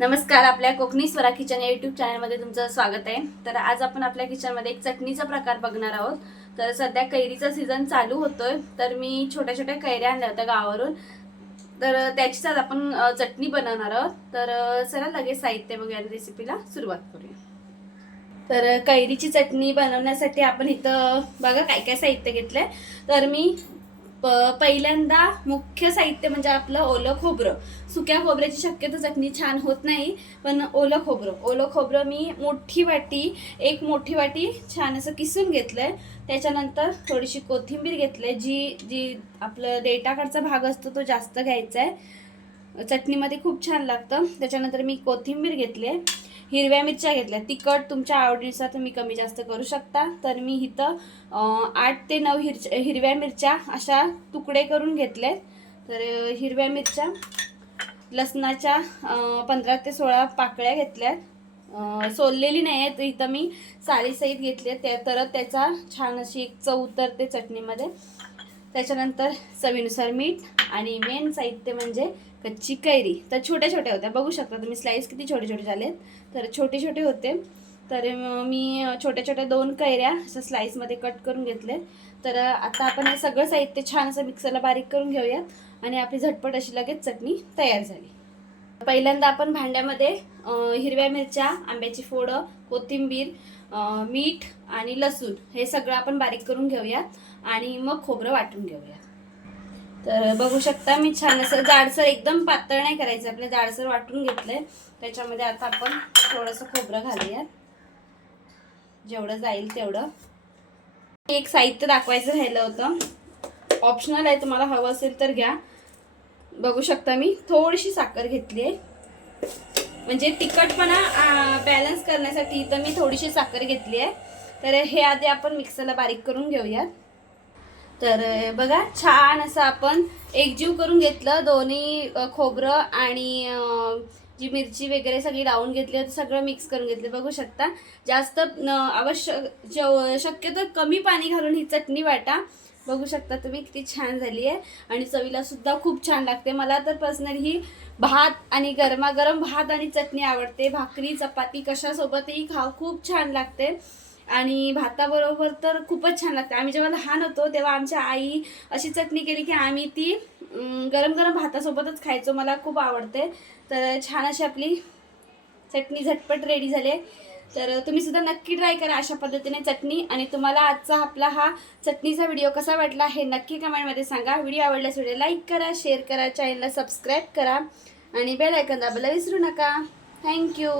नमस्कार आपल्या कोकणी स्वरा किचन या युट्यूब चॅनलमध्ये तुमचं स्वागत आहे. तर आज आपण आपल्या किचनमध्ये एक चटणीचा प्रकार बघणार आहोत. तर सध्या कैरीचा सीझन चालू होतोय. तर मी छोट्या छोट्या कैऱ्या आणल्या होत्या गावावरून. तर त्याचीच आज आपण चटणी बनवणार आहोत. तर चला लगेच साहित्य बघूया रेसिपीला सुरुवात करूया. तर कैरीची चटणी बनवण्यासाठी आपण इथं बघा काय काय साहित्य घेतलंय. तर मी प- पहिल्यांदा मुख्य साहित्य म्हणजे आपलं ओलं खोबरं. सुक्या खोबऱ्याची शक्यतो चटणी छान होत नाही पण ओलं खोबरं. ओलं खोबरं मी मोठी वाटी एक मोठी वाटी छान असं किसून घेतलंय. त्याच्यानंतर थोडीशी कोथिंबीर घेतलंय जी जी आपलं डेटाकडचा भाग असतो तो जास्त घ्यायचा आहे चटणीमध्ये खूप छान लागतं. त्याच्यानंतर मी कोथिंबीर घेतली आहे हिरव्या मिरच्या घेतल्या. तिखट तुमच्या आवडीनुसार तुम्ही कमी जास्त करू शकता. तर मी इथं आठ ते नऊ हिर हिरव्या मिरच्या अशा तुकडे करून घेतले तर हिरव्या मिरच्या लसणाच्या पंधरा ते सोळा पाकळ्या घेतल्यात. सोललेली नाही आहेत इथं मी सारीसहित घेतली आहे. त्या तर त्याचा छान अशी एक चव उतरते चटणीमध्ये. त्याच्यानंतर चवीनुसार मीठ आणि मेन साहित्य म्हणजे कच्ची कैरी. तर छोट्या छोट्या होत्या. बघू शकता तुम्ही स्लाईस किती छोटे छोटे झालेत. तर छोटे छोटे होते. तर मी छोट्या छोट्या दोन कैऱ्या असं स्लाईसमध्ये कट करून घेतले तर आता आपण हे सगळं साहित्य छान असं मिक्सरला बारीक करून घेऊयात. आणि आपली झटपट अशी लगेच चटणी तयार झाली. पहिल्यांदा आपण भांड्यामध्ये हिरव्या मिरच्या आंब्याची फोडं कोथिंबीर मीठ आणि लसूण हे सगळं आपण बारीक करून घेऊयात आणि मग खोबरं वाटून घेऊया तर बघू शकता मी छान असं जाडसर एकदम पातळ नाही करायचं आपलं जाडसर वाटून घेतलंय. त्याच्यामध्ये आता आपण थोडंसं खोबरं घालूयात. जेवढं जाईल तेवढं. एक साहित्य दाखवायचं राहिलं होतं. ऑप्शनल आहे तुम्हाला हवं असेल तर घ्या. बघू शकता मी. थोडीशी साखर घेतली आहे. म्हणजे तिखटपणा बॅलन्स करण्यासाठी इथं मी थोडीशी साखर घेतली आहे. तर हे आधी आपण मिक्सरला बारीक करून घेऊयात. तर बघा छान असं आपण एकजीव करून घेतलं. दोन्ही खोबरं आणि जी मिरची वगैरे सगळी लावून घेतली होती सगळं मिक्स करून घेतले. बघू शकता जास्त आवश्यक जेव शक्यतो कमी पाणी घालून ही चटणी वाटा. बघू शकता तुम्ही किती छान झाली आहे. आणि चवीला सुद्धा खूप छान लागते. मला तर पर्सनली ही भात आणि गरमागरम भात आणि चटणी आवडते. भाकरी चपाती कशासोबतही खा खूप छान लागते. आणि भाताबरोबर तर खूपच छान लागते. आम्ही जेव्हा लहान होतो तेव्हा आमच्या आई अशी चटणी केली की आम्ही ती गरम गरम भातासोबतच खायचो. मला खूप आवडते. तर छान अशी आपली चटणी झटपट रेडी झाली आहे. तर तुम्ही सुद्धा नक्की ट्राय करा अशा पद्धतीने चटणी. आणि तुम्हाला आजचा आपला हा चटणीचा व्हिडिओ कसा वाटला हे नक्की कमेंटमध्ये सांगा. व्हिडिओ आवडल्यास व्हिडिओ लाईक करा शेअर करा चॅनलला सबस्क्राईब करा. आणि बेल आयकन दाबायला विसरू नका. थँक्यू.